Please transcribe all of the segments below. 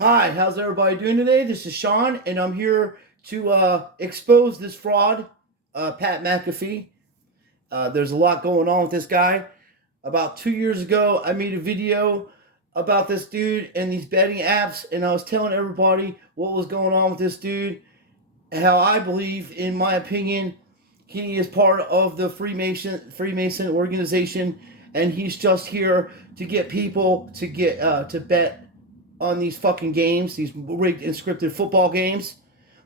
Hi, how's everybody doing today? This is Sean, and I'm here to expose this fraud, Pat Macafee. There's a lot going on with this guy. About 2 years ago, I made a video about this dude and these betting apps, and I was telling everybody what was going on with this dude, how I believe, in my opinion, he is part of the Freemason organization, and he's just here to get people to bet on these fucking games, these rigged and scripted football games.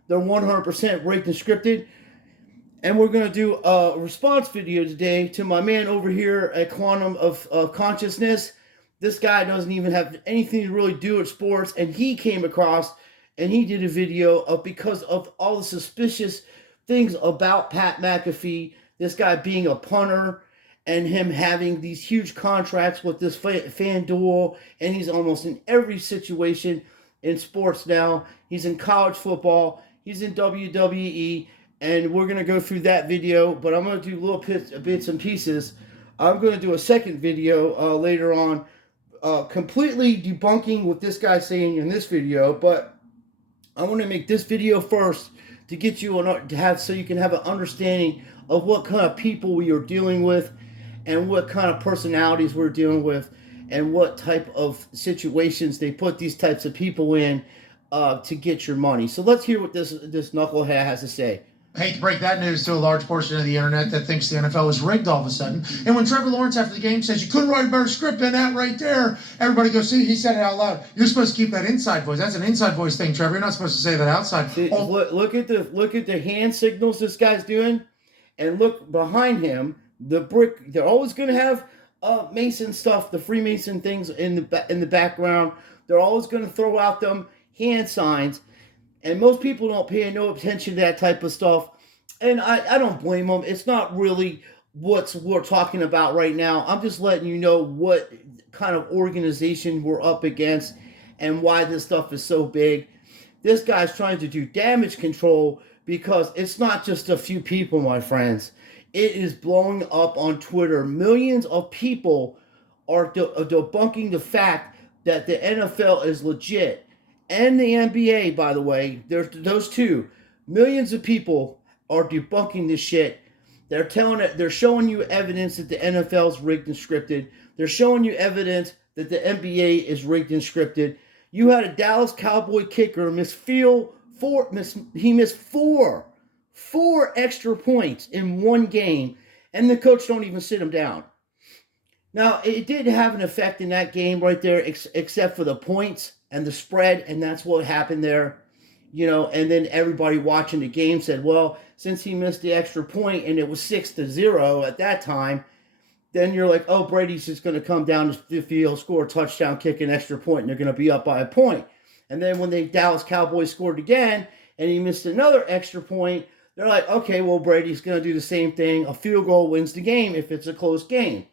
They're 100% rigged and scripted. And we're going to do a response video today to my man over here at Quantum of Consciousness. This guy doesn't even have anything to really do with sports, and he came across and he did a video of because of all the suspicious things about Pat McAfee, this guy being a punter, and him having these huge contracts with this FanDuel, and he's almost in every situation in sports now. He's in college football, he's in WWE, and we're going to go through that video, but I'm going to do little bits and pieces. I'm going to do a second video later on, completely debunking what this guy's saying in this video, but I want to make this video first to get you to have so you can have an understanding of what kind of people we are dealing with and what kind of personalities we're dealing with and what type of situations they put these types of people in to get your money. So let's hear what this knucklehead has to say. I hate to break that news to a large portion of the internet that thinks the NFL is rigged all of a sudden. And when Trevor Lawrence after the game says, you couldn't write a better script than that right there, everybody goes, see, he said it out loud. You're supposed to keep that inside voice. That's an inside voice thing, Trevor. You're not supposed to say that outside. See, look at the hand signals this guy's doing, and look behind him. The brick. They're always going to have Mason stuff, the Freemason things in the background. They're always going to throw out them hand signs. And most people don't pay no attention to that type of stuff. And I don't blame them. It's not really what we're talking about right now. I'm just letting you know what kind of organization we're up against and why this stuff is so big. This guy's trying to do damage control because it's not just a few people, my friends. It is blowing up on Twitter. Millions of people are debunking the fact that the NFL is legit. And the NBA, by the way, there's those two. Millions of people are debunking this shit. They're showing you evidence that the NFL is rigged and scripted. They're showing you evidence that the NBA is rigged and scripted. You had a Dallas Cowboy kicker missed four extra points in one game, and the coach don't even sit him down. Now, it did have an effect in that game right there, except for the points and the spread, and that's what happened there. And then everybody watching the game said, well, since he missed the extra point and it was 6-0 at that time, then you're like, oh, Brady's just going to come down the field, score a touchdown, kick an extra point, and they're going to be up by a point. And then when the Dallas Cowboys scored again and he missed another extra point, they're like, okay, well, Brady's going to do the same thing. A field goal wins the game if it's a close game.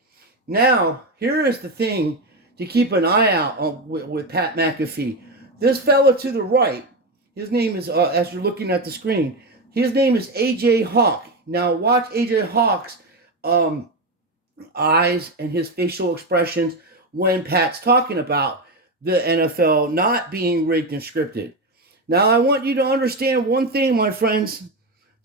Now, here is the thing to keep an eye out on with Pat McAfee. This fella to the right, his name is, as you're looking at the screen, his name is A.J. Hawk. Now, watch A.J. Hawk's eyes and his facial expressions when Pat's talking about the NFL not being rigged and scripted. Now, I want you to understand one thing, my friends.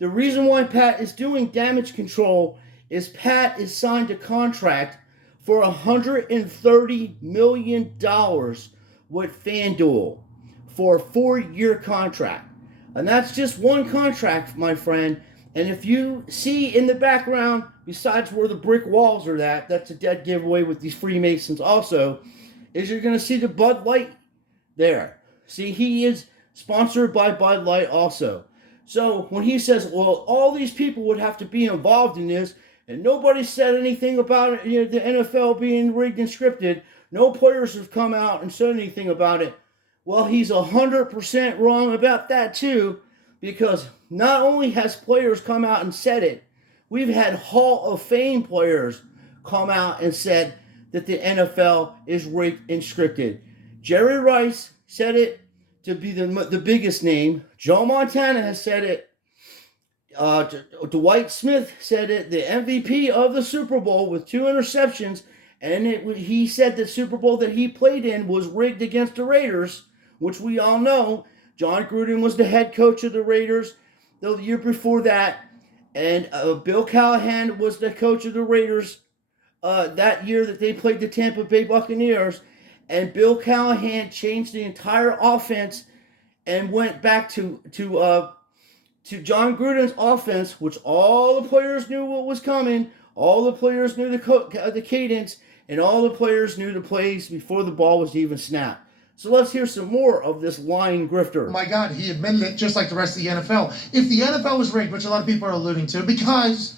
The reason why Pat is doing damage control is Pat is signed a contract for $130 million with FanDuel for a 4-year contract. And that's just one contract, my friend. And if you see in the background, besides where the brick walls are that's a dead giveaway with these Freemasons also, is you're going to see the Bud Light there. See, he is sponsored by Bud Light also. So when he says, well, all these people would have to be involved in this, and nobody said anything about it, the NFL being rigged and scripted, no players have come out and said anything about it. Well, he's 100% wrong about that too, because not only has players come out and said it, we've had Hall of Fame players come out and said that the NFL is rigged and scripted. Jerry Rice said it to be the biggest name. Joe Montana has said it. Dwight Smith said it, the MVP of the Super Bowl with 2 interceptions, and he said the Super Bowl that he played in was rigged against the Raiders which we all know John Gruden was the head coach of the Raiders the year before that, and Bill Callahan was the coach of the Raiders that year that they played the Tampa Bay Buccaneers, and Bill Callahan changed the entire offense and went back to John Gruden's offense, which all the players knew what was coming. All the players knew the cadence, and all the players knew the plays before the ball was even snapped. So let's hear some more of this lying grifter. Oh my God, he admitted it just like the rest of the NFL. If the NFL was rigged, which a lot of people are alluding to, because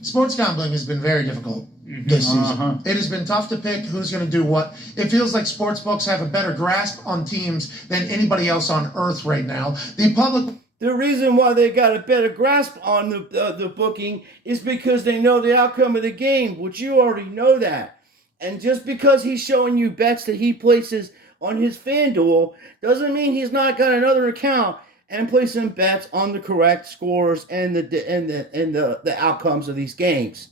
sports gambling has been very difficult this season. It has been tough to pick who's going to do what. It feels like sports books have a better grasp on teams than anybody else on earth right now. The reason why they got a better grasp on the booking is because they know the outcome of the game, which you already know that. And just because he's showing you bets that he places on his FanDuel doesn't mean he's not got another account and placing bets on the correct scores and the outcomes of these games.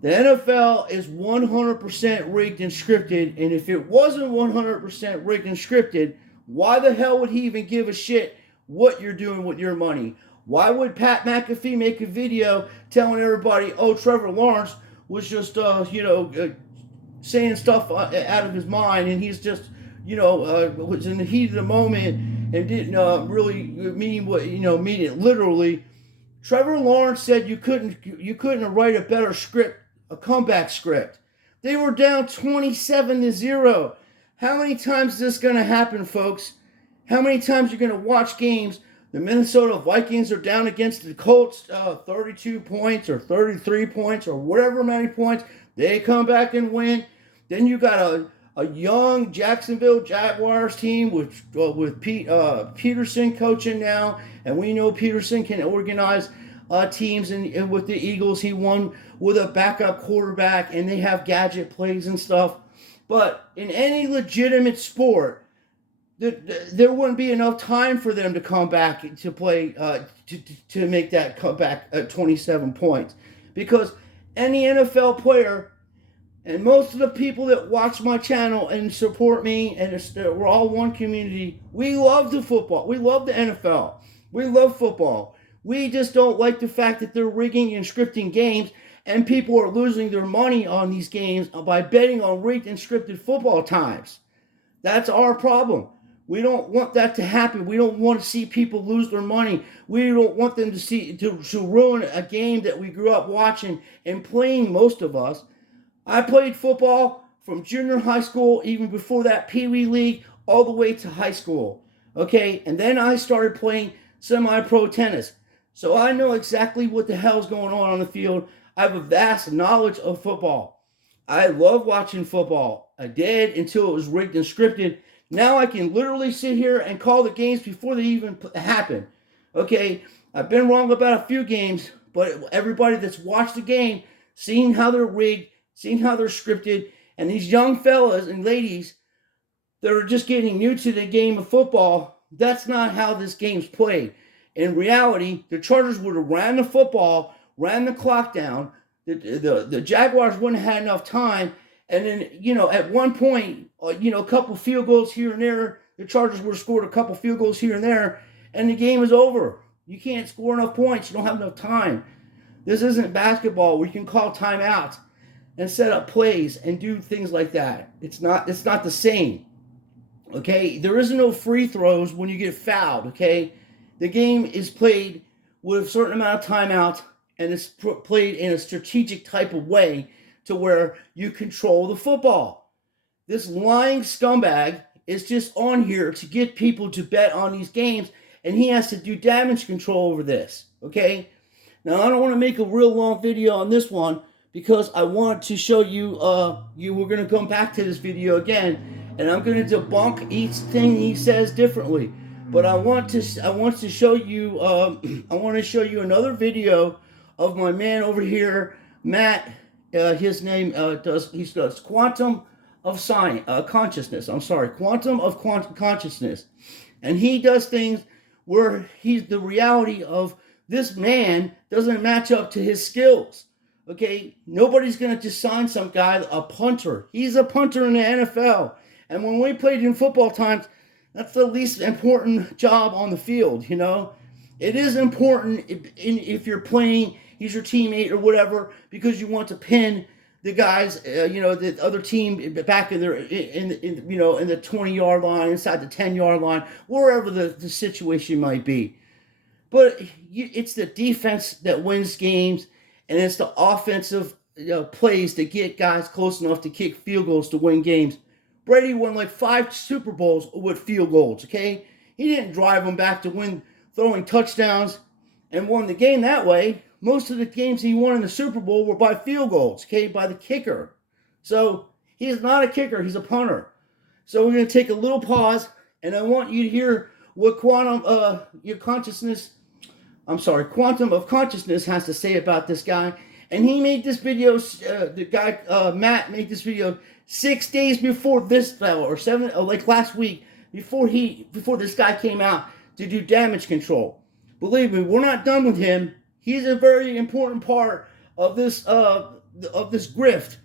The NFL is 100% rigged and scripted, and if it wasn't 100% rigged and scripted, why the hell would he even give a shit what you're doing with your money? Why would Pat McAfee make a video telling everybody, oh, Trevor Lawrence was just, saying stuff out of his mind, and he's just, was in the heat of the moment and didn't really mean it literally. Trevor Lawrence said you couldn't write a better script, a comeback script. They were down 27-0. How many times is this going to happen, folks? How many times you're going to watch games? The Minnesota Vikings are down against the Colts 32 points or 33 points or whatever many points. They come back and win. Then you got a young Jacksonville Jaguars team with Peterson coaching now, and we know Peterson can organize teams. And with the Eagles, he won with a backup quarterback, and they have gadget plays and stuff. But in any legitimate sport, there wouldn't be enough time for them to come back to play to make that comeback at 27 points, because any NFL player. And most of the people that watch my channel and support me, and we're all one community, we love the football. We love the NFL. We love football. We just don't like the fact that they're rigging and scripting games, and people are losing their money on these games by betting on rigged and scripted football times. That's our problem. We don't want that to happen. We don't want to see people lose their money. We don't want them to ruin a game that we grew up watching and playing, most of us. I played football from junior high school, even before that Pee Wee League, all the way to high school. Okay, and then I started playing semi-pro tennis. So I know exactly what the hell's going on the field. I have a vast knowledge of football. I love watching football. I did until it was rigged and scripted. Now I can literally sit here and call the games before they even happen. Okay, I've been wrong about a few games, but everybody that's watched the game, seeing how they're rigged, seeing how they're scripted, and these young fellas and ladies that are just getting new to the game of football, that's not how this game's played. In reality, the Chargers would have ran the football, ran the clock down, the Jaguars wouldn't have had enough time, and then, at one point, a couple field goals here and there, the Chargers would have scored a couple field goals here and there, and the game is over. You can't score enough points. You don't have enough time. This isn't basketball where you can call timeouts and set up plays and do things like that. It's not the same. Okay? There is no free throws when you get fouled, okay? The game is played with a certain amount of timeouts, and it's played in a strategic type of way to where you control the football. This lying scumbag is just on here to get people to bet on these games, and he has to do damage control over this, okay? Now, I don't want to make a real long video on this one, because I want to show you, we're going to come back to this video again, and I'm going to debunk each thing he says differently. But I want to show you, I want to show you another video of my man over here, Matt. His name he does Quantum of Consciousness. I'm sorry, Quantum of Consciousness, and he does things where the reality of this man doesn't match up to his skills. Okay, nobody's going to just sign some guy, a punter. He's a punter in the NFL. And when we played in football times, that's the least important job on the field, you know. It is important if you're playing, he's your teammate or whatever, because you want to pin the guys, the other team back in their in the 20-yard line, inside the 10-yard line, wherever the situation might be. But it's the defense that wins games, and it's the offensive plays that get guys close enough to kick field goals to win games. Brady won like 5 Super Bowls with field goals, okay? He didn't drive them back to win throwing touchdowns and won the game that way. Most of the games he won in the Super Bowl were by field goals, okay, by the kicker. So he's not a kicker, he's a punter. So we're going to take a little pause, and I want you to hear what quantum of consciousness has to say about this guy. And he made this video, the guy, Matt, made this video 6 days before this fellow, or 7, like last week, before this guy came out to do damage control. Believe me, we're not done with him. He's a very important part of this grift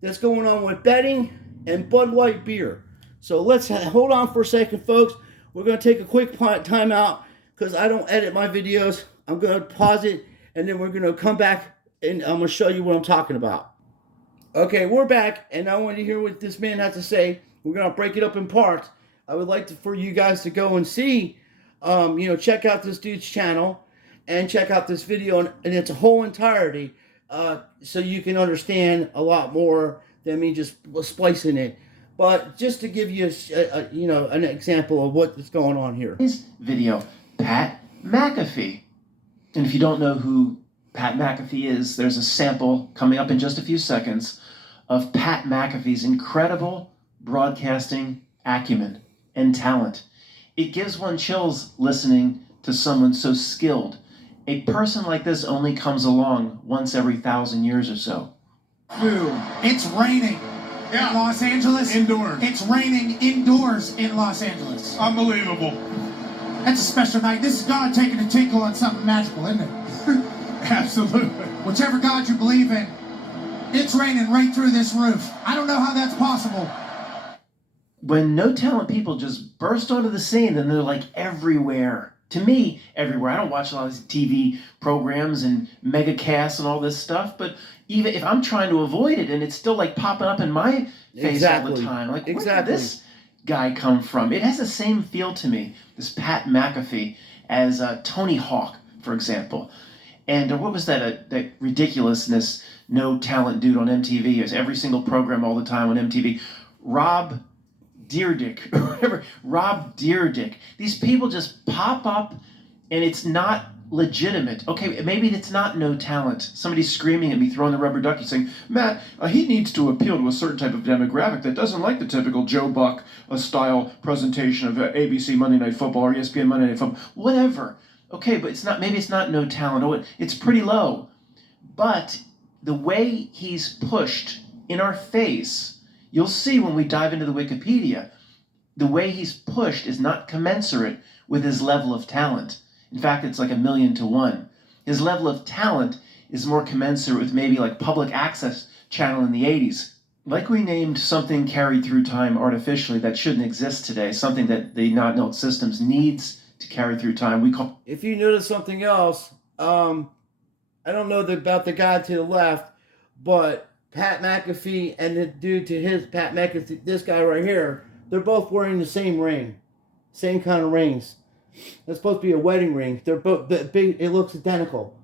that's going on with betting and Bud Light beer. So let's hold on for a second, folks. We're going to take a quick time out because I don't edit my videos. I'm going to pause it, and then we're going to come back, and I'm going to show you what I'm talking about. Okay, we're back, and I want to hear what this man has to say. We're going to break it up in parts. I would like for you guys to go and see, check out this dude's channel and check out this video in its whole entirety, so you can understand a lot more than me just splicing it. But just to give you an example of what is going on here. This video, Pat Macafee. And if you don't know who Pat Macafee is, there's a sample coming up in just a few seconds of Pat McAfee's incredible broadcasting acumen and talent. It gives one chills listening to someone so skilled. A person like this only comes along once every 1,000 years or so. It's raining in Los Angeles. Indoors. It's raining indoors in Los Angeles. Unbelievable. That's a special night. This is God taking a tinkle on something magical, isn't it? Absolutely. Whichever God you believe in, it's raining right through this roof. I don't know how that's possible. When no talent people just burst onto the scene, and they're like everywhere. To me, everywhere. I don't watch a lot of TV programs and mega casts and all this stuff, but even if I'm trying to avoid it and it's still like popping up in my face all the time, like where did this guy come from? It has the same feel to me, this Pat McAfee, as Tony Hawk, for example. And what was that ridiculousness, no talent dude on MTV? It was every single program all the time on MTV. Rob Deerdick, or whatever. Rob Deerdick. These people just pop up, and it's not legitimate. Okay, maybe it's not no talent. Somebody's screaming at me, throwing the rubber ducky, saying, Matt, he needs to appeal to a certain type of demographic that doesn't like the typical Joe Buck style presentation of ABC Monday Night Football or ESPN Monday Night Football. Whatever. Okay, but maybe it's not no talent. Oh, it's pretty low. But the way he's pushed in our face, you'll see when we dive into the Wikipedia, the way he's pushed is not commensurate with his level of talent. In fact, it's like 1,000,000 to 1. His level of talent is more commensurate with maybe like public access channel in the 80s. Like we named something carried through time artificially that shouldn't exist today, something that the not-known systems needs to carry through time. We call. If you notice something else, I don't know about the guy to the left, but Pat McAfee and the dude to his Pat McAfee, this guy right here, they're both wearing the same ring, same kind of rings. It's supposed to be a wedding ring. They're both big. It looks identical,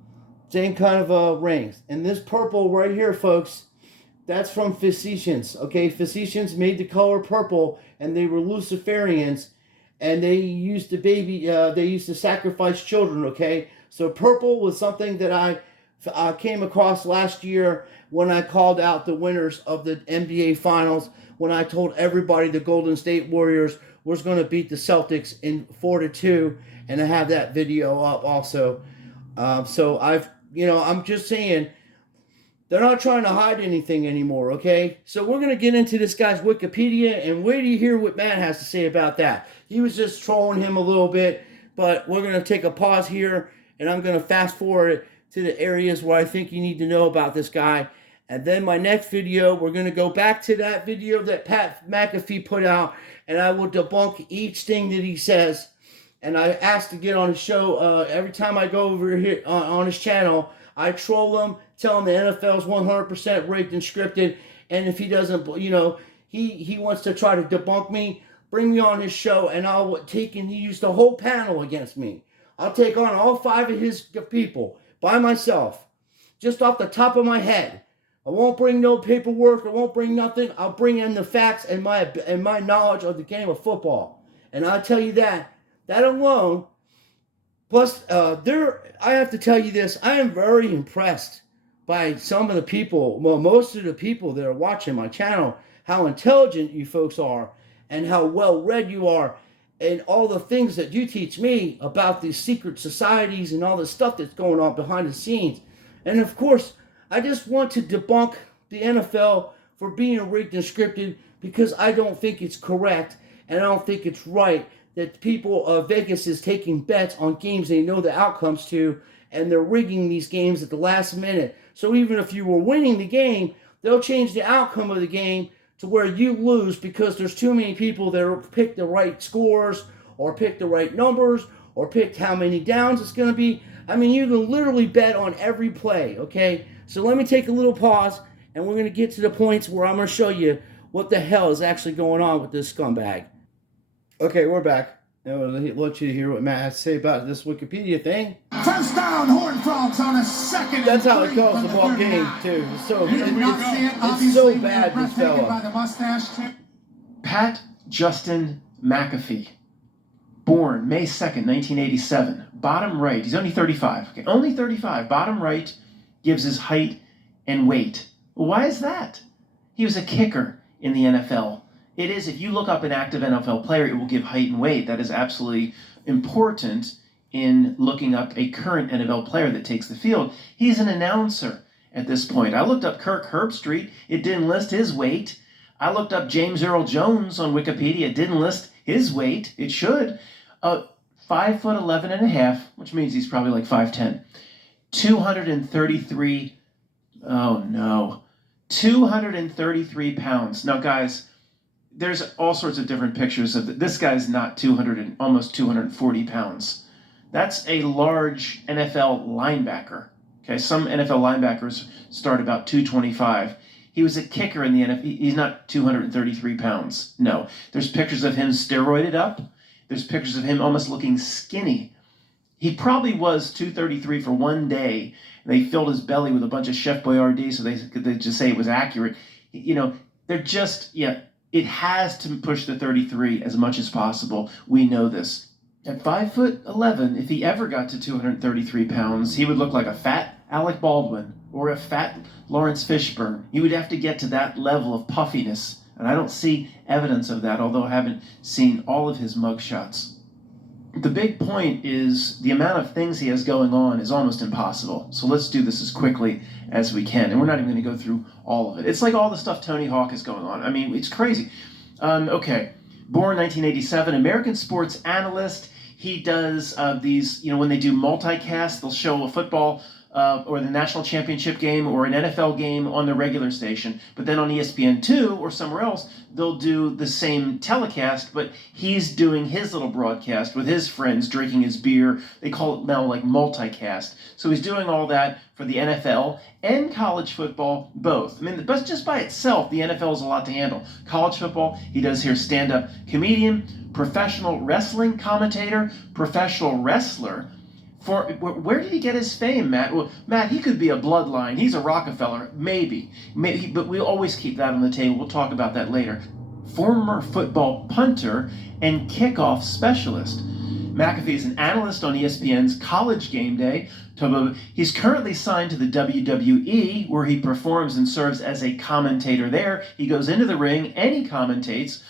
same kind of rings. And this purple right here, folks, that's from Physicians. Okay, Physicians made the color purple, and they were Luciferians, and they used to they used to sacrifice children. Okay, so purple was something that I came across last year when I called out the winners of the NBA Finals, when I told everybody the Golden State Warriors was going to beat the Celtics in 4-2, and I have that video up also. So I'm just saying, they're not trying to hide anything anymore, okay? So we're going to get into this guy's Wikipedia, and wait till you hear what Matt has to say about that. He was just trolling him a little bit, but we're going to take a pause here, and I'm going to fast forward to the areas where I think you need to know about this guy. And then my next video, we're going to go back to that video that Pat McAfee put out, and I will debunk each thing that he says. And I asked to get on his show. Every time I go over here on his channel, I troll him, tell him the NFL is 100% rigged and scripted. And if he doesn't, he wants to try to debunk me, bring me on his show, and I'll take and he used the whole panel against me. I'll take on all 5 of his people by myself, just off the top of my head. I won't bring no paperwork. I won't bring nothing. I'll bring in the facts and my knowledge of the game of football. And I'll tell you that alone. Plus, I have to tell you this. I am very impressed by some of the people, well, most of the people that are watching my channel, how intelligent you folks are and how well read you are, and all the things that you teach me about these secret societies and all the stuff that's going on behind the scenes. And of course, I just want to debunk the NFL for being rigged and scripted, because I don't think it's correct and I don't think it's right that people, Vegas is taking bets on games they know the outcomes to, and they're rigging these games at the last minute. So even if you were winning the game, they'll change the outcome of the game to where you lose because there's too many people that pick the right scores or pick the right numbers or picked how many downs it's going to be. I mean, you can literally bet on every play, okay? So let me take a little pause, and we're going to get to the points where I'm going to show you what the hell is actually going on with this scumbag. Okay, we're back. Now I'll let you hear what Matt has to say about this Wikipedia thing. First down, Horned Frogs on a second. That's how it goes the ball game, too. So it's so bad, this fella. Pat Justin McAfee, born May 2nd, 1987. Bottom right, he's only 35. Okay, only 35. Bottom right gives his height and weight. Why is that? He was a kicker in the NFL. It is, if you look up an active NFL player, it will give height and weight. That is absolutely important in looking up a current NFL player that takes the field. He's an announcer at this point. I looked up Kirk Herbstreit. It didn't list his weight. I looked up James Earl Jones on Wikipedia. It didn't list his weight. It should. 5'11" and a half, which means he's probably like 5'10". 233, 233 pounds. Now, guys, there's all sorts of different pictures of this guy's not almost 240 pounds. That's a large NFL linebacker. Okay, some NFL linebackers start about 225. He was a kicker in the NFL. He's not 233 pounds. No. There's pictures of him steroided up. There's pictures of him almost looking skinny. He probably was 233 for one day. They filled his belly with a bunch of Chef Boyardee so they could just say it was accurate. They're just, it has to push the 33 as much as possible. We know this. At 5'11", if he ever got to 233 pounds, he would look like a fat Alec Baldwin or a fat Lawrence Fishburne. He would have to get to that level of puffiness, and I don't see evidence of that, although I haven't seen all of his mugshots. The big point is the amount of things he has going on is almost impossible. So let's do this as quickly as we can. And we're not even going to go through all of it. It's like all the stuff Tony Hawk is going on. I mean, it's crazy. Okay. Born 1987, American sports analyst. He does these, when they do multicast, they'll show a football or the national championship game or an NFL game on the regular station. But then on ESPN2 or somewhere else, they'll do the same telecast, but he's doing his little broadcast with his friends drinking his beer. They call it now like multicast. So he's doing all that for the NFL and college football, both. I mean, but just by itself, the NFL is a lot to handle. College football, he does here stand-up comedian, professional wrestling commentator, professional wrestler. Where did he get his fame, Matt? Well, Matt, he could be a bloodline. He's a Rockefeller, maybe, but we'll always keep that on the table. We'll talk about that later. Former football punter and kickoff specialist. McAfee is an analyst on ESPN's College Game Day. He's currently signed to the WWE, where he performs and serves as a commentator there. He goes into the ring and he commentates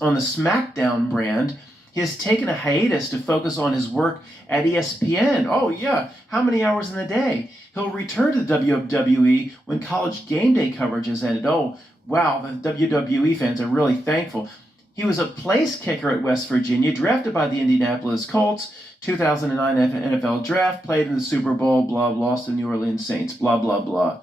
on the SmackDown brand. He has taken a hiatus to focus on his work at ESPN. Oh, yeah. How many hours in the day? He'll return to the WWE when College Game Day coverage has ended. Oh, wow. The WWE fans are really thankful. He was a place kicker at West Virginia, drafted by the Indianapolis Colts, 2009 NFL Draft, played in the Super Bowl, blah, lost to New Orleans Saints, blah, blah, blah.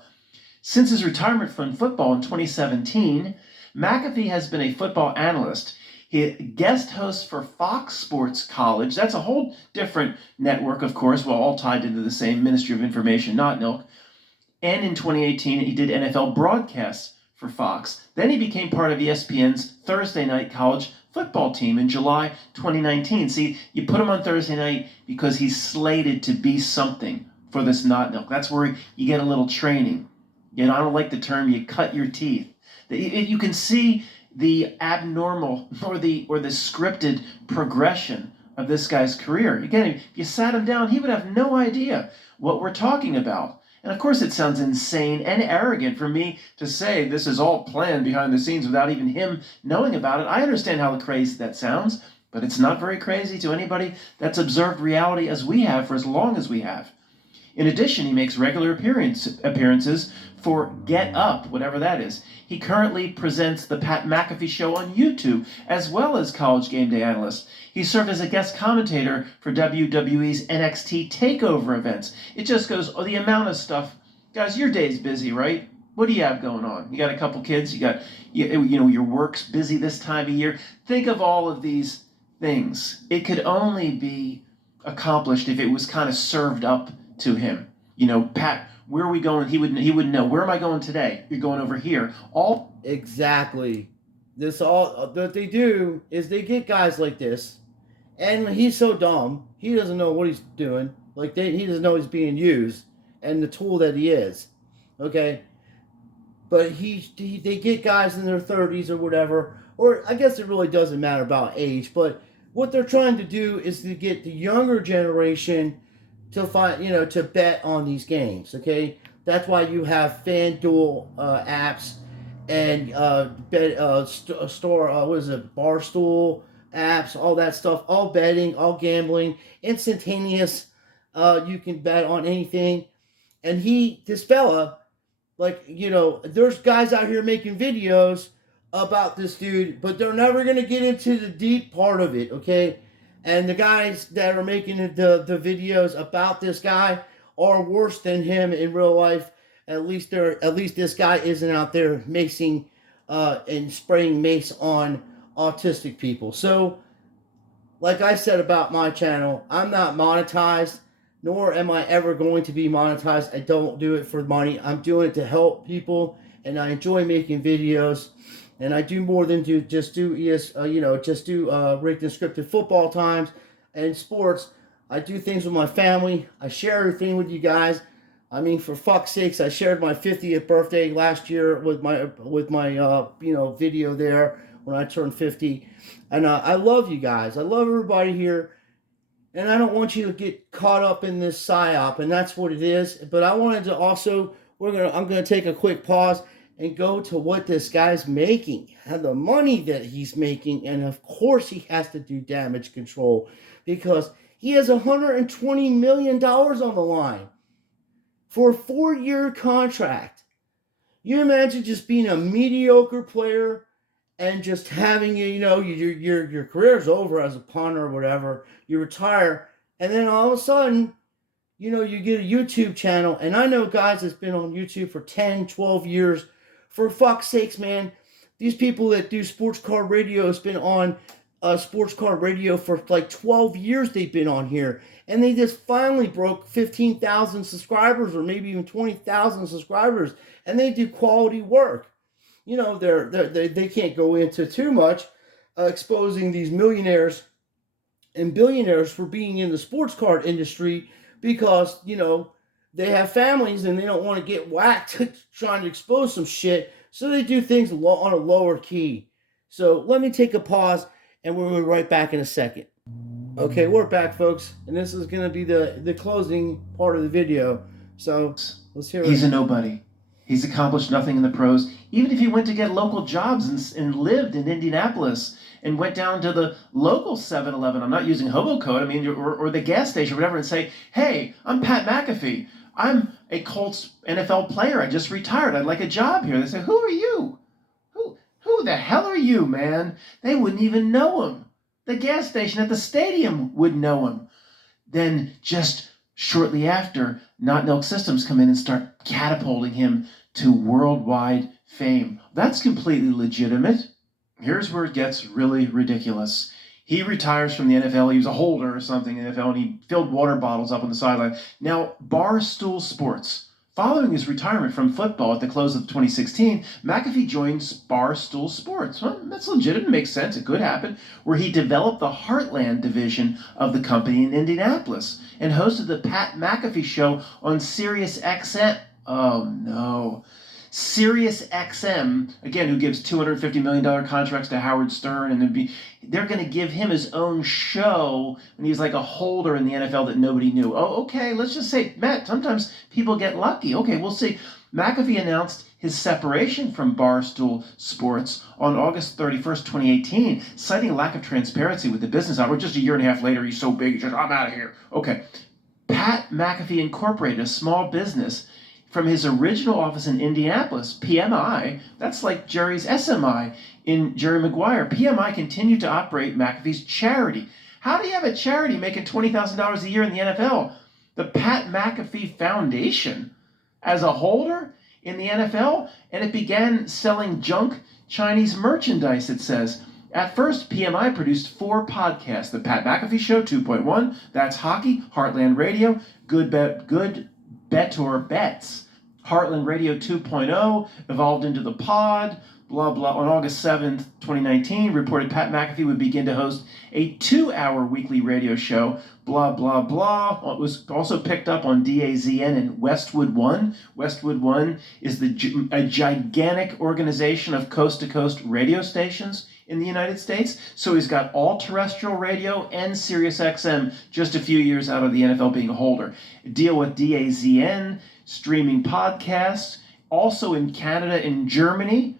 Since his retirement from football in 2017, Macafee has been a football analyst. He guest hosts for Fox Sports College. That's a whole different network, of course, well, all tied into the same Ministry of Information, not Nilk. And in 2018, he did NFL broadcasts for Fox. Then he became part of ESPN's Thursday night college football team in July 2019. See, you put him on Thursday night because he's slated to be something for this Not Nilk. That's where you get a little training. You know, I don't like the term you cut your teeth. You can see the abnormal or the scripted progression of this guy's career. Again, if you sat him down, he would have no idea what we're talking about. And of course, it sounds insane and arrogant for me to say this is all planned behind the scenes without even him knowing about it. I understand how crazy that sounds, but it's not very crazy to anybody that's observed reality as we have for as long as we have. In addition, he makes regular appearances for Get Up, whatever that is. He currently presents the Pat McAfee Show on YouTube, as well as College Game Day analyst. He served as a guest commentator for WWE's NXT TakeOver events. It just goes, the amount of stuff. Guys, your day's busy, right? What do you have going on? You got a couple kids, your work's busy this time of year. Think of all of these things. It could only be accomplished if it was kind of served up to him. Pat, where are we going? He would know. Where am I going today? You're going over here. Exactly. What they do is they get guys like this, and he's so dumb, he doesn't know what he's doing. He doesn't know he's being used, and the tool that he is. Okay? But they get guys in their 30s or whatever, or I guess it really doesn't matter about age, but what they're trying to do is to get the younger generation to bet on these games, okay? That's why you have FanDuel apps and Barstool apps, all that stuff, all betting, all gambling, instantaneous. You can bet on anything. And this fella, there's guys out here making videos about this dude, but they're never going to get into the deep part of it, okay? And the guys that are making the videos about this guy are worse than him in real life. At least this guy isn't out there macing and spraying mace on autistic people. So, like I said about my channel, I'm not monetized, nor am I ever going to be monetized. I don't do it for money. I'm doing it to help people, and I enjoy making videos. And I do more than just do rigged and scripted football times and sports. I do things with my family. I share everything with you guys. I mean, for fuck's sakes, I shared my 50th birthday last year with my video there when I turned 50. And I love you guys. I love everybody here. And I don't want you to get caught up in this psyop, and that's what it is. But I wanted to also, I'm gonna take a quick pause and go to what this guy's making and the money that he's making. And of course he has to do damage control because he has $120 million on the line for a 4-year contract. You imagine just being a mediocre player and just having, your career's over as a punter or whatever. You retire, and then all of a sudden, you get a YouTube channel. And I know guys that's been on YouTube for 10, 12 years. For fuck's sakes, man, these people that do sports car radio has been on sports car radio for like 12 years. They've been on here, and they just finally broke 15,000 subscribers, or maybe even 20,000 subscribers, and they do quality work. They can't go into too much exposing these millionaires and billionaires for being in the sports car industry because they have families and they don't want to get whacked trying to expose some shit. So they do things on a lower key. So let me take a pause and we'll be right back in a second. Okay, we're back, folks. And this is going to be the closing part of the video. So let's hear it. He's a nobody. He's accomplished nothing in the pros. Even if he went to get local jobs and lived in Indianapolis and went down to the local 7-Eleven, I'm not using hobo code, or the gas station or whatever, and say, hey, I'm Pat McAfee. I'm a Colts NFL player. I just retired. I'd like a job here. They say, who are you? Who the hell are you, man? They wouldn't even know him. The gas station at the stadium would know him. Then just shortly after, Not Nilk Systems come in and start catapulting him to worldwide fame. That's completely legitimate. Here's where it gets really ridiculous. He retires from the NFL. He was a holder or something in the NFL, and he filled water bottles up on the sideline. Now, Barstool Sports. Following his retirement from football at the close of 2016, Macafee joins Barstool Sports. Well, that's legitimate, makes sense, it could happen, where he developed the Heartland division of the company in Indianapolis and hosted the Pat McAfee Show on Sirius XM. Oh, no. Sirius XM, again, who gives $250 million contracts to Howard Stern, and they're going to give him his own show when he's like a holder in the NFL that nobody knew. Oh, okay, let's just say, Matt, sometimes people get lucky. Okay, we'll see. McAfee announced his separation from Barstool Sports on August 31st, 2018, citing a lack of transparency with the business hour. Just a year and a half later, he's so big, he says, I'm out of here. Okay. Pat McAfee Incorporated, a small business, from his original office in Indianapolis, PMI, that's like Jerry's SMI in Jerry Maguire. PMI continued to operate McAfee's charity. How do you have a charity making $20,000 a year in the NFL? The Pat McAfee Foundation, as a holder in the NFL, and it began selling junk Chinese merchandise, it says. At first, PMI produced 4 podcasts. The Pat McAfee Show 2.1, That's Hockey, Heartland Radio, Good Bet or Bets. Heartland Radio 2.0 evolved into the Pod, blah, blah. On August 7th, 2019, reported Pat McAfee would begin to host a 2-hour weekly radio show, blah, blah, blah. It was also picked up on DAZN and Westwood One. Westwood One is a gigantic organization of coast-to-coast radio stations in the United States. So he's got all terrestrial radio and Sirius XM just a few years out of the NFL being a holder. Deal with DAZN, streaming podcasts, also in Canada and Germany.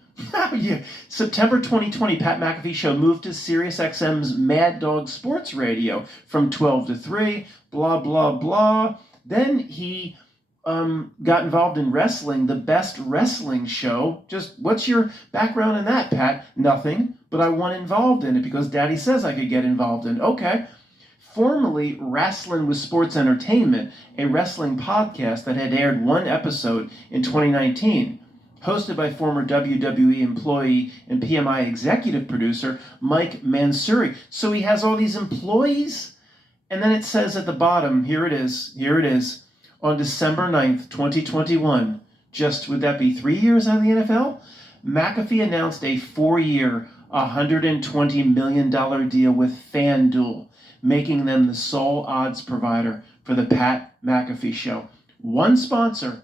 Yeah. September 2020, Pat McAfee Show moved to Sirius XM's Mad Dog Sports Radio from 12 to 3, blah, blah, blah. Then he got involved in wrestling, the Best Wrestling Show. Just, what's your background in that, Pat? Nothing, but I want involved in it because Daddy says I could get involved in it. Okay. Formerly Wrestling with Sports Entertainment, a wrestling podcast that had aired 1 episode in 2019, hosted by former WWE employee and PMI executive producer Mike Mansouri. So he has all these employees, and then it says at the bottom, here it is, on December 9th, 2021, just, would that be 3 years out of the NFL? McAfee announced a 4-year, $120 million deal with FanDuel, making them the sole odds provider for the Pat McAfee Show. One sponsor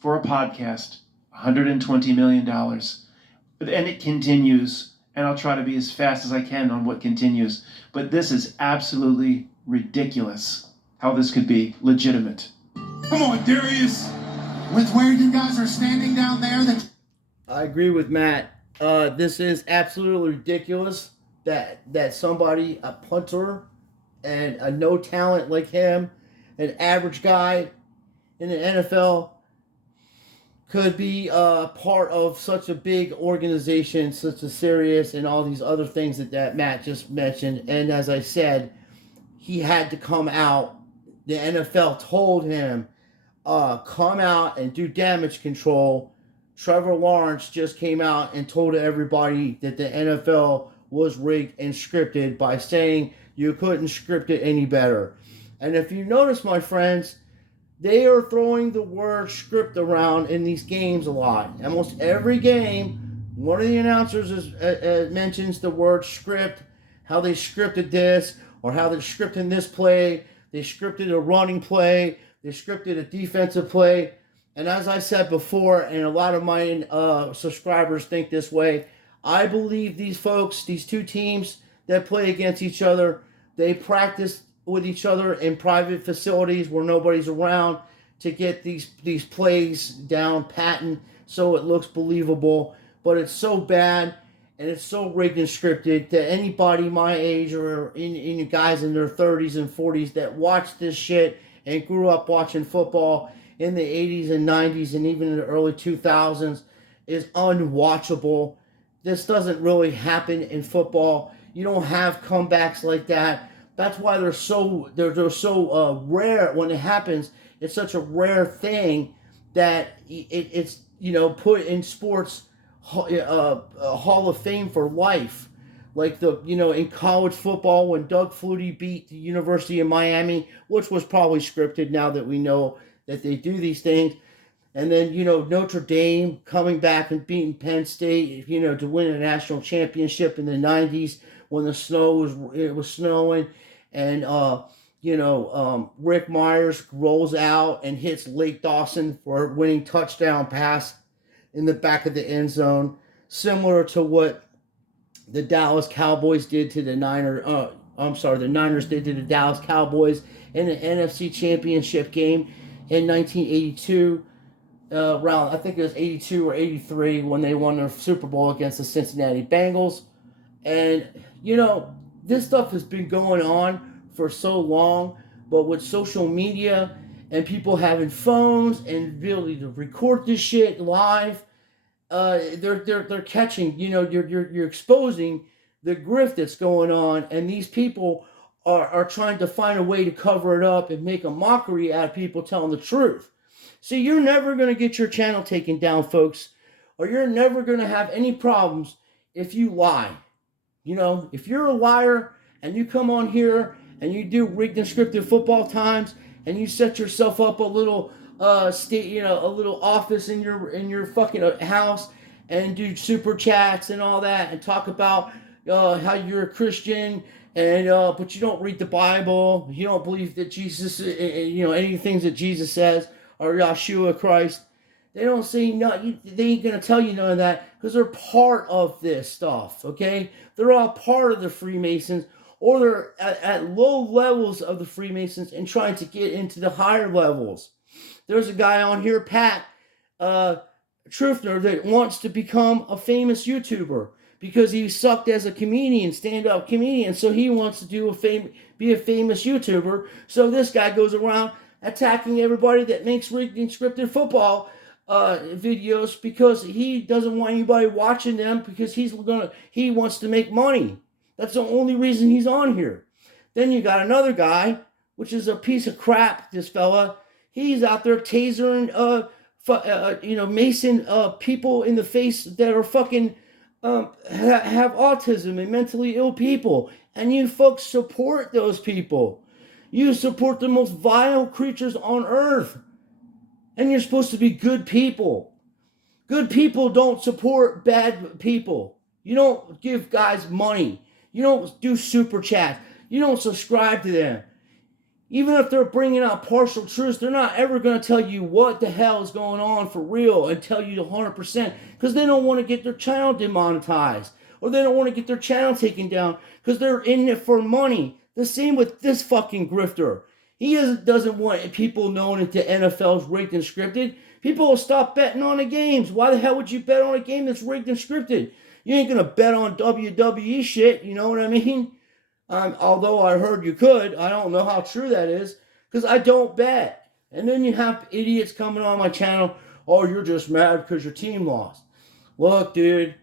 for a podcast, $120 million. And it continues, and I'll try to be as fast as I can on what continues. But this is absolutely ridiculous how this could be legitimate. Come on, Darius. With where you guys are standing down there, I agree with Matt. This is absolutely ridiculous that somebody, a punter, and a no talent like him, an average guy in the NFL, could be part of such a big organization, such a Sirius, and all these other things that Matt just mentioned. And as I said, he had to come out. The NFL told him, come out and do damage control. Trevor Lawrence just came out and told everybody that the NFL was rigged and scripted by saying you couldn't script it any better. And if you notice, my friends, they are throwing the word script around in these games a lot. Almost every game, one of the announcers mentions the word script, how they scripted this, or how they're scripting this play. They scripted a running play. They scripted a defensive play. And as I said before, and a lot of my subscribers think this way, I believe these folks, these two teams that play against each other, they practice with each other in private facilities where nobody's around to get these plays down patent so it looks believable. But it's so bad and it's so rigged and scripted that anybody my age or in guys in their 30s and 40s that watch this shit and grew up watching football in the 80s and 90s and even in the early 2000s is unwatchable. This doesn't really happen in football. You don't have comebacks like that. That's why they're so rare when it happens. It's such a rare thing that put in sports Hall of Fame for life. Like in college football when Doug Flutie beat the University of Miami, which was probably scripted now that we know that they do these things. And then, Notre Dame coming back and beating Penn State, to win a national championship in the 90s when it was snowing. And, Rick Myers rolls out and hits Lake Dawson for a winning touchdown pass in the back of the end zone, similar to what the Dallas Cowboys did to the the Niners did to the Dallas Cowboys in the NFC Championship game in 1982. Around, I think it was 82 or 83 when they won their Super Bowl against the Cincinnati Bengals. And, this stuff has been going on for so long, but with social media and people having phones and ability to record this shit live, they're catching, you're exposing the grift that's going on, and these people are trying to find a way to cover it up and make a mockery out of people telling the truth. See, you're never going to get your channel taken down, folks, or you're never going to have any problems if you lie. If you're a liar and you come on here and you do rigged and scripted football times and you set yourself up a little a little office in your fucking house and do super chats and all that and talk about how you're a Christian and but you don't read the Bible, you don't believe that Jesus, any things that Jesus says, or Yeshua Christ, they don't say no. They ain't gonna tell you none of that because they're part of this stuff. Okay, they're all part of the Freemasons, or they're at low levels of the Freemasons and trying to get into the higher levels. There's a guy on here, Pat Truthner, that wants to become a famous YouTuber because he sucked as a comedian, stand-up comedian. So he wants to be a famous YouTuber. So this guy goes around attacking everybody that makes rigged and scripted football videos because he doesn't want anybody watching them because he wants to make money. That's the only reason he's on here. Then you got another guy, which is a piece of crap, this fella. He's out there tasering Mason people in the face that are fucking have autism and mentally ill people. And you folks support those people. You support the most vile creatures on earth. And you're supposed to be good people. Good people don't support bad people. You don't give guys money. You don't do super chats. You don't subscribe to them. Even if they're bringing out partial truths, they're not ever going to tell you what the hell is going on for real and tell you 100% because they don't want to get their channel demonetized or they don't want to get their channel taken down because they're in it for money. The same with this fucking grifter. He doesn't want people knowing that the NFL's rigged and scripted. People will stop betting on the games. Why the hell would you bet on a game that's rigged and scripted? You ain't going to bet on WWE shit, you know what I mean? Although I heard you could. I don't know how true that is because I don't bet. And then you have idiots coming on my channel, oh, you're just mad because your team lost. Look, dude,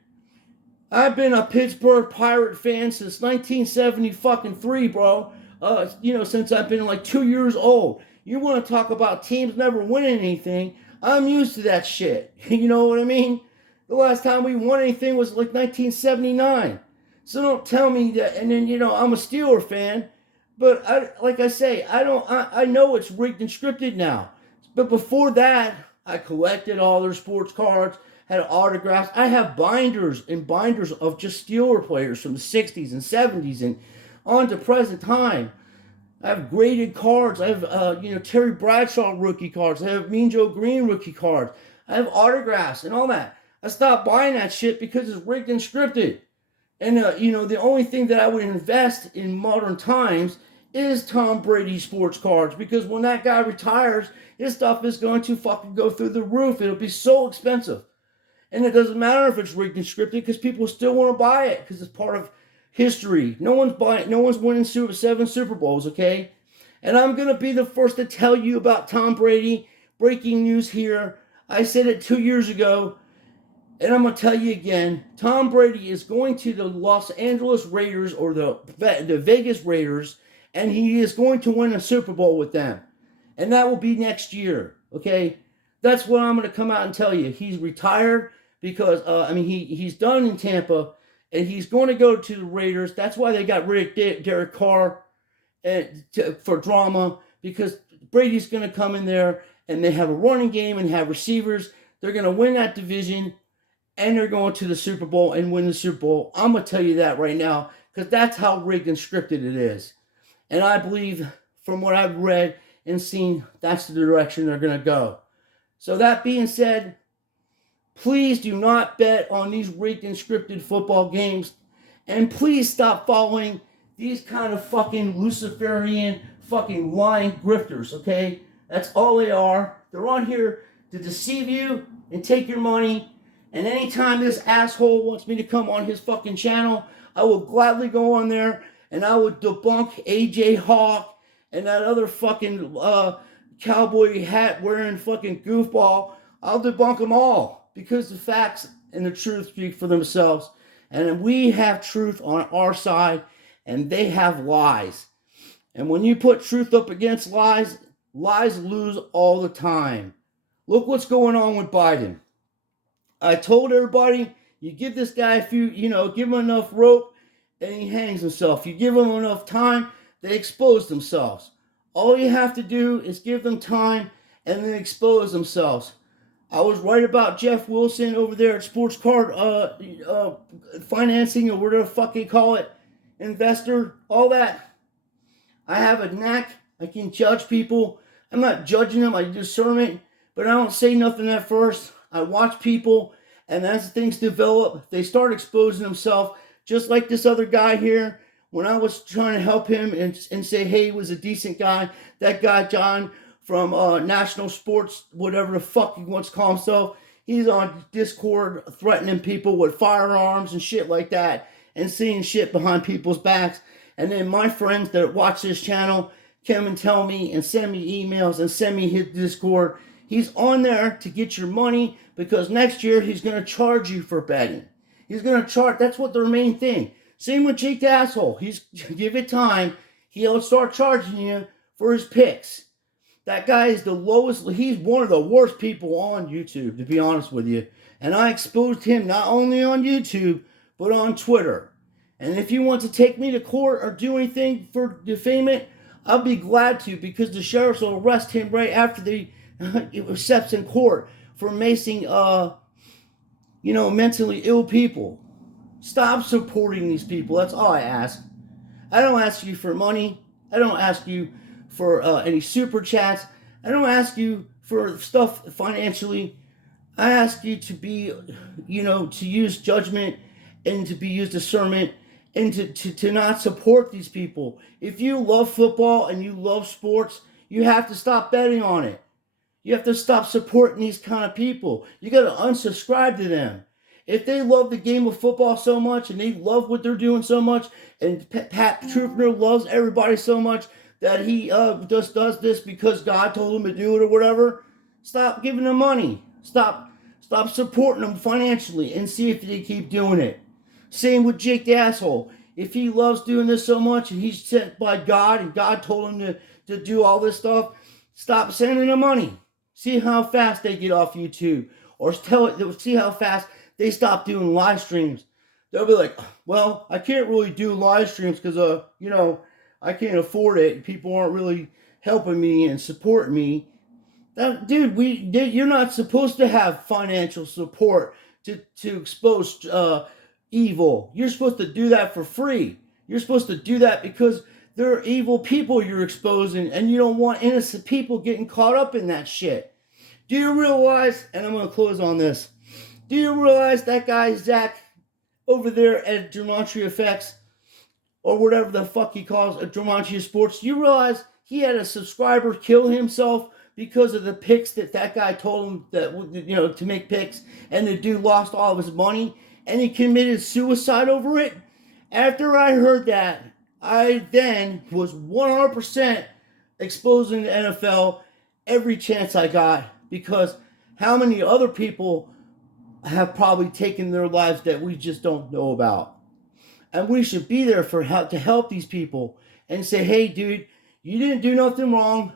I've been a Pittsburgh Pirate fan since 1973, bro. Since I've been like 2 years old. You want to talk about teams never winning anything? I'm used to that shit. You know what I mean? The last time we won anything was like 1979. So don't tell me that. And then, I'm a Steeler fan. But I know it's rigged and scripted now. But before that, I collected all their sports cards, had autographs. I have binders of just Steeler players from the 60s and 70s and on to present time. I have graded cards. I have, Terry Bradshaw rookie cards. I have Mean Joe Green rookie cards. I have autographs and all that. I stopped buying that shit because it's rigged and scripted. And, the only thing that I would invest in modern times is Tom Brady sports cards because when that guy retires, his stuff is going to fucking go through the roof. It'll be so expensive. And it doesn't matter if it's rigged and scripted because people still want to buy it because it's part of history. No one's winning 7 Super Bowls, okay? And I'm going to be the first to tell you about Tom Brady. Breaking news here. I said it 2 years ago, and I'm going to tell you again. Tom Brady is going to the Los Angeles Raiders or the Vegas Raiders, and he is going to win a Super Bowl with them. And that will be next year, okay? That's what I'm going to come out and tell you. He's retired because he's done in Tampa, and he's going to go to the Raiders. That's why they got rid of Derek Carr for drama, because Brady's going to come in there and they have a running game and have receivers. They're going to win that division, and they're going to the Super Bowl and win the Super Bowl. I'm going to tell you that right now, because that's how rigged and scripted it is. And I believe, from what I've read and seen, that's the direction they're going to go. So that being said, please do not bet on these rigged and scripted football games. And please stop following these kind of fucking Luciferian fucking lying grifters, okay? That's all they are. They're on here to deceive you and take your money. And anytime this asshole wants me to come on his fucking channel, I will gladly go on there and I would debunk AJ Hawk and that other fucking cowboy hat wearing fucking goofball. I'll debunk them all, because the facts and the truth speak for themselves. And we have truth on our side, and they have lies. And when you put truth up against lies, lies lose all the time. Look what's going on with Biden. I told everybody, you give this guy a few, give him enough rope, and he hangs himself. You give him enough time, they expose themselves. All you have to do is give them time and then expose themselves. I was right about Jeff Wilson over there at Sports Card Financing, or whatever the fuck they call it, investor, all that. I have a knack. I can judge people. I'm not judging them. I discern, but I don't say nothing at first. I watch people, and as things develop, they start exposing themselves, just like this other guy here. When I was trying to help him and say, hey, he was a decent guy, that guy, John, from National Sports, whatever the fuck he wants to call himself, he's on Discord threatening people with firearms and shit like that, and seeing shit behind people's backs. And then my friends that watch this channel come and tell me and send me emails and send me his Discord. He's on there to get your money, because next year he's going to charge you for betting. He's going to charge. That's what their main thing. Same with Jake the Asshole. He's give it time, he'll start charging you for his picks. That guy is the lowest. He's one of the worst people on YouTube, to be honest with you. And I exposed him not only on YouTube, but on Twitter. And if you want to take me to court or do anything for defamation, I'll be glad to, because the sheriffs will arrest him right after the steps in court for macing, mentally ill people. Stop supporting these people. That's all I ask. I don't ask you for money. I don't ask you for any super chats. I don't ask you for stuff financially. I ask you to be, to use judgment and to be used discernment, and to not support these people. If you love football and you love sports, you have to stop betting on it. You have to stop supporting these kind of people. You got to unsubscribe to them. If they love the game of football so much, and they love what they're doing so much, and Pat Trufner loves everybody so much that he just does this because God told him to do it or whatever, stop giving them money. Stop supporting them financially, and see if they keep doing it. Same with Jake the Asshole. If he loves doing this so much, and he's sent by God, and God told him to do all this stuff, stop sending them money. See how fast they get off YouTube. Or see how fast they stop doing live streams. They'll be like, well, I can't really do live streams because, I can't afford it. People aren't really helping me and supporting me. You're not supposed to have financial support to expose evil. You're supposed to do that for free. You're supposed to do that because they're evil people you're exposing, and you don't want innocent people getting caught up in that shit. Do you realize, and I'm going to close on this, do you realize that guy, Zach, over there at Gematria Effects, or whatever the fuck he calls it, Gematria Sports, do you realize he had a subscriber kill himself because of the picks that guy told him that, to make picks, and the dude lost all of his money, and he committed suicide over it? After I heard that, I then was 100% exposing the NFL every chance I got, because how many other people have probably taken their lives that we just don't know about? And we should be there to help these people and say, hey, dude, you didn't do nothing wrong.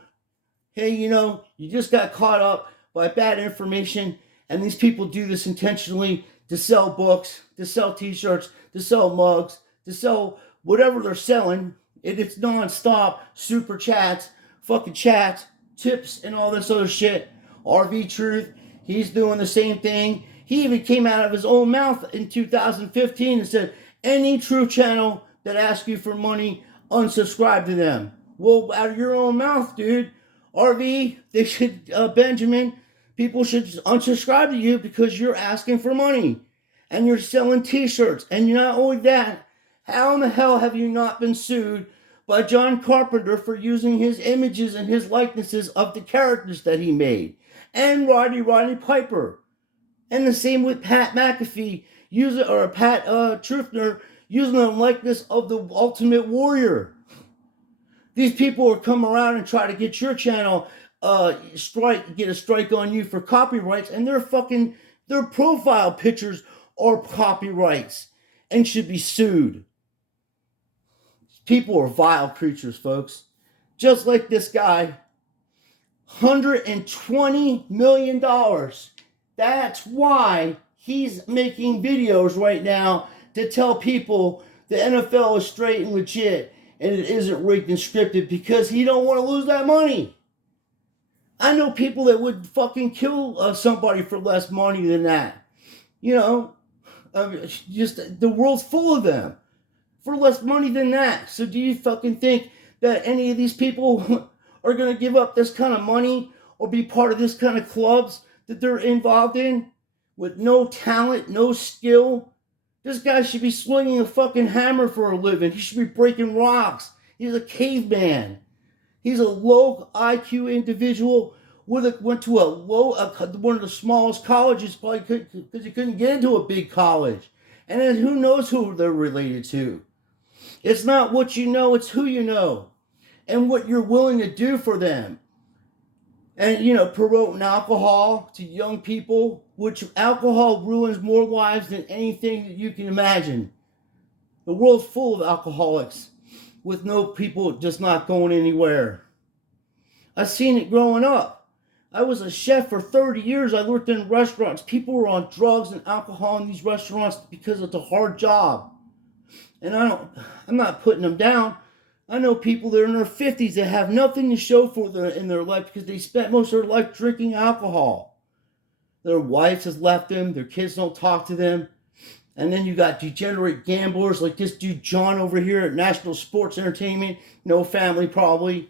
Hey, you just got caught up, by bad information, and these people do this intentionally to sell books, to sell t-shirts, to sell mugs, to sell whatever they're selling. It's non-stop super chats, fucking chats, tips, and all this other shit. RV Truth, he's doing the same thing. He even came out of his own mouth in 2015 and said, any Truth channel that asks you for money, unsubscribe to them. Well, out of your own mouth, dude. RV, they should, Benjamin, people should unsubscribe to you because you're asking for money. And you're selling t-shirts. And not only that, how in the hell have you not been sued by John Carpenter for using his images and his likenesses of the characters that he made? And Roddy Piper. And the same with Pat McAfee, Pat Truthner, using the likeness of the Ultimate Warrior. These people will come around and try to get your channel get a strike on you for copyrights, and their profile pictures are copyrights and should be sued. People are vile creatures, folks. Just like this guy. $120 million. That's why he's making videos right now to tell people the NFL is straight and legit and it isn't rigged and scripted, because he don't want to lose that money. I know people that would fucking kill somebody for less money than that. You know, just the world's full of them for less money than that. So do you fucking think that any of these people are going to give up this kind of money or be part of this kind of clubs that they're involved in with no talent, no skill? This guy should be swinging a fucking hammer for a living. He should be breaking rocks. He's a caveman. He's a low IQ individual. Went to one of the smallest colleges, probably because he couldn't get into a big college. And then who knows who they're related to. It's not what you know, it's who you know. And what you're willing to do for them. And, promoting alcohol to young people, which alcohol ruins more lives than anything that you can imagine. The world's full of alcoholics with no people just not going anywhere. I've seen it growing up. I was a chef for 30 years. I worked in restaurants. People were on drugs and alcohol in these restaurants because it's a hard job. And I'm not putting them down. I know people that are in their 50s that have nothing to show for in their life because they spent most of their life drinking alcohol. Their wives has left them. Their kids don't talk to them. And then you got degenerate gamblers like this dude John over here at National Sports Entertainment. No family probably,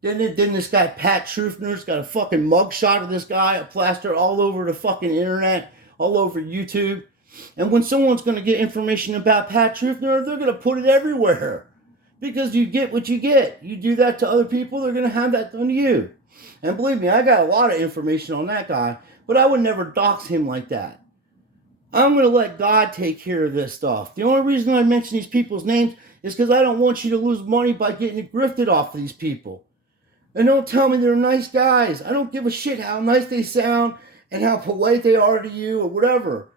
Then this guy Pat Truthner's got a fucking mugshot of this guy, a plaster all over the fucking internet, all over YouTube. And when someone's going to get information about Pat Truthner, they're going to put it everywhere. Because you get what you get. You do that to other people, they're going to have that done to you. And believe me, I got a lot of information on that guy, but I would never dox him like that. I'm going to let God take care of this stuff. The only reason I mention these people's names is because I don't want you to lose money by getting it grifted off of these people. And don't tell me they're nice guys. I don't give a shit how nice they sound and how polite they are to you or whatever.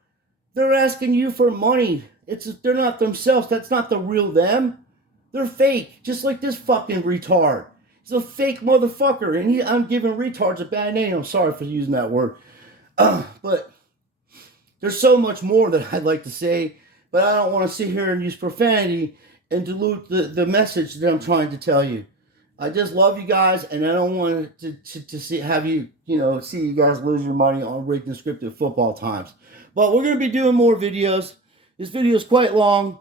They're asking you for money. They're not themselves. That's not the real them. They're fake, just like this fucking retard. He's a fake motherfucker, and I'm giving retards a bad name. I'm sorry for using that word. But there's so much more that I'd like to say, but I don't want to sit here and use profanity and dilute the message that I'm trying to tell you. I just love you guys, and I don't want to see you guys lose your money on rigged and scripted football times. But we're going to be doing more videos. This video is quite long.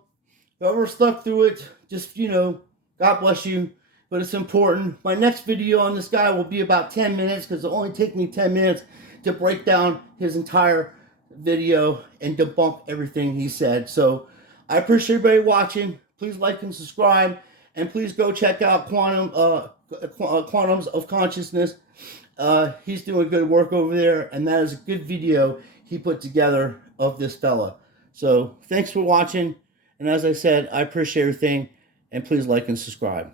Whoever stuck through it, just, God bless you. But it's important. My next video on this guy will be about 10 minutes because it'll only take me 10 minutes to break down his entire video and debunk everything he said. So I appreciate everybody watching. Please like and subscribe. And please go check out Quantums of Consciousness. He's doing good work over there. And that is a good video he put together of this fella. So thanks for watching. And as I said, I appreciate everything, and please like and subscribe.